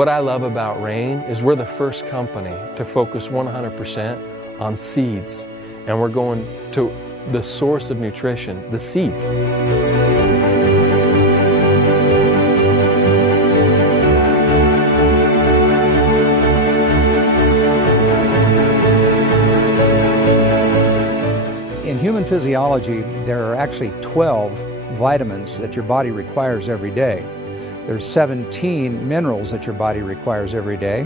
What I love about Rain is we're the first company to focus 100% on seeds, and we're going to the source of nutrition, the seed. In human physiology, there are actually 12 vitamins that your body requires every day. There's 17 minerals that your body requires every day,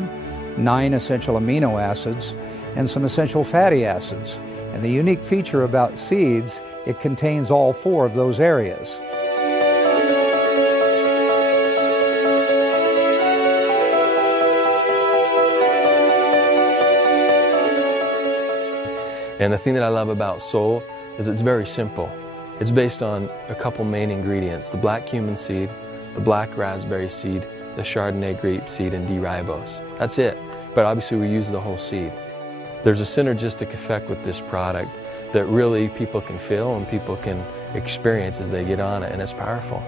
9 essential amino acids, and some essential fatty acids. And the unique feature about seeds, it contains all 4 of those areas. And the thing that I love about Soul is it's very simple. It's based on a couple main ingredients: the black cumin seed, the black raspberry seed, the Chardonnay grape seed, and D-ribose. That's it. But obviously we use the whole seed. There's a synergistic effect with this product that really people can feel and people can experience as they get on it, and it's powerful.